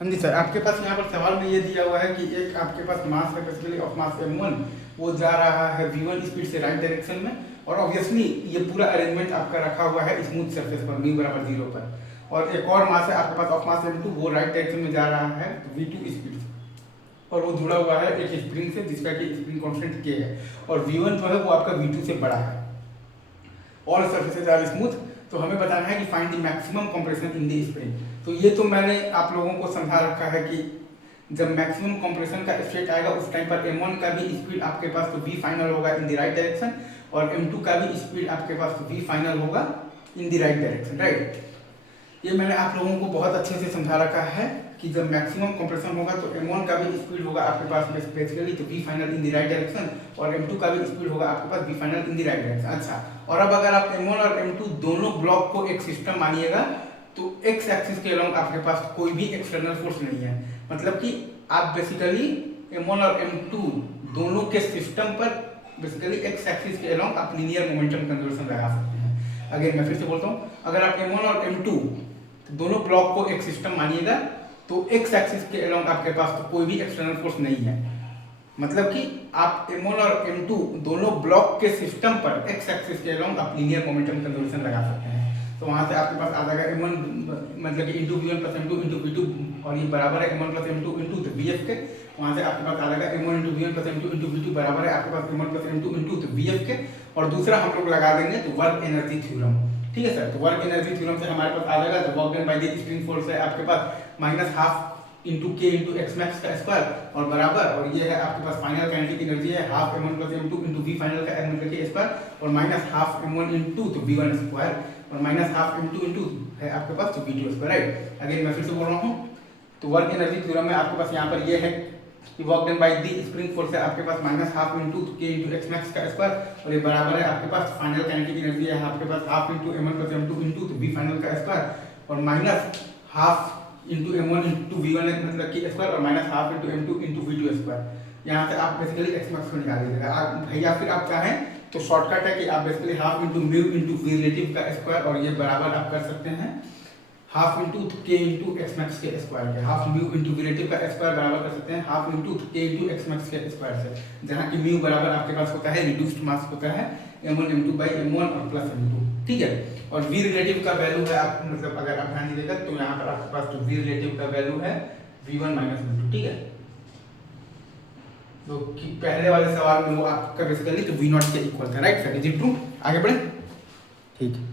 हाँ जी सर, आपके पास यहाँ पर सवाल में ये दिया हुआ है कि एक आपके पास मास है बेसिकली ऑफ मास m1, वो जा रहा है v1 स्पीड से राइट डायरेक्शन में, और ऑब्वियसली ये पूरा अरेंजमेंट आपका रखा हुआ है स्मूथ सरफेस पर म्यू बराबर 0 पर। और एक और मास है आपके पास ऑफ मास m2, वो राइट डायरेक्शन में जा रहा है v2 स्पीड से, और वो जुड़ा हुआ है एक स्प्रिंग से जिसका कि स्प्रिंग कॉन्स्टेंट k है, और v1 जो है वो आपका v2 से बड़ा है। ऑल सरफेसेज आर स्मूथ, तो हमें बताना है कि find the maximum compression in the spring. तो ये तो मैंने आप लोगों को समझा रखा है कि जब मैक्सिमम कंप्रेशन का स्टेट आएगा उस टाइम पर m1 का भी स्पीड आपके पास तो v फाइनल होगा इन द राइट डायरेक्शन, और m2 का भी स्पीड आपके पास तो v फाइनल होगा in the right direction, right. ये मैंने आप लोगों को बहुत अच्छे से समझा रखा है कि जब मैक्सिमम कंप्रेशन होगा तो m1 का भी स्पीड होगा आपके पास बेसिकली तो v final in the right direction, और m2 का भी स्पीड होगा आपके पास v final in the right direction. अच्छा, और अब अगर आप m1 और m2 दोनों ब्लॉक को एक सिस्टम मानिएगा तो x एक्सिस के अलोंग आपके पास कोई भी एक्सटर्नल फोर्स नहीं है, मतलब कि आप बेसिकली m1 और m2 दोनों के सिस्टम पर बेसिकली x एक्सिस के अलोंग आप लीनियर मोमेंटम कंजर्वेशन लगा सकते हैं। अगर मैं फिर से बोलता हूँ, अगर आप m1 और m2 दोनों ब्लॉक को एक सिस्टम मानिएगा तो x एक्सिस के अलोंग आपके पास तो कोई भी एक्सटर्नल फोर्स नहीं है, मतलब कि आप m1 और m2 दोनों ब्लॉक के सिस्टम पर x एक्सिस के अलोंग आप लीनियर मोमेंटम कंजर्वेशन लगा सकते हैं। तो वहां से आपके पास आ जाएगा m1 मतलब कि into v1 plus m2 into v2, और ये बराबर है m1 plus m2 into vf के। वहां से आपके पास आ जाएगा m1 into v1 plus m2 into v2 बराबर है आपके पास m1 plus m2 into vf के। और दूसरा हम लोग लगा देंगे तो वर्क एनर्जी थ्योरम, ठीक है सर। तो वर्क एनर्जी थ्योरम से हमारे पास आ जाएगा work done by the spring force है आपके पास माइनस हाफ इंटू के इंटू एक्स मैक्स का स्क्वायर, और बराबर, और ये है आपके पास फाइनल काइनेटिक एनर्जी है half m1 plus m2 into v final का मतलब के स्क्वायर, और माइनस हाफ m1 इंटू तो v1 स्क्वायर, और माइनस हाफ m2 इंटू है आपके पास तो v2 स्क्वायर, राइट। अगेन मैं फिर से बोल रहा हूँ, तो वर्क एनर्जी थ्योरम में आपके पास यहाँ पर ये है कि work done by the spring force है आपके पास माइनस हाफ इंटू के इंटू एक्स मैक्स का स्क्वायर, और ये बराबर है आपके पास फाइनल काइनेटिक एनर्जी है आपके पास half into m1 plus m2 into तो v फाइनल का स्क्वायर, और minus half into m1 into v1 मतलब की स्क्वायर, और minus half into m2 into v2 square. यहाँ से आप बेसिकली एक्स मैक्स को निकाल लीजिएगा भैया। फिर आप चाहें तो शॉर्टकट है कि आप basically half into mu into v relative का स्क्वायर, और ये बराबर आप कर सकते हैं हाफ इंटू के इंटू एक्स मैक्स के स्क्वायर के, हाफ म्यू इंटू रिलेटिव का स्क्वायर बराबर कर सकते हैं हाफ इंटू के इंटू एक्स मैक्स के स्क्वायर से, जहाँ की म्यू बराबर आपके पास होता है रिड्यूस्ड मास होता है m1 m2 बाई m1 और प्लस m2, ठीक है। और v रिलेटिव का वैल्यू है आप मतलब अगर आप ध्यान दीजिएगा तो यहाँ पर आपके पास तो v रिलेटिव का वैल्यू है v1 माइनस v2, ठीक है। तो पहले वाले सवाल में वो आपका बेसिकली तो v0 के इक्वल था, right sir, is it true? आगे बढ़े, ठीक है।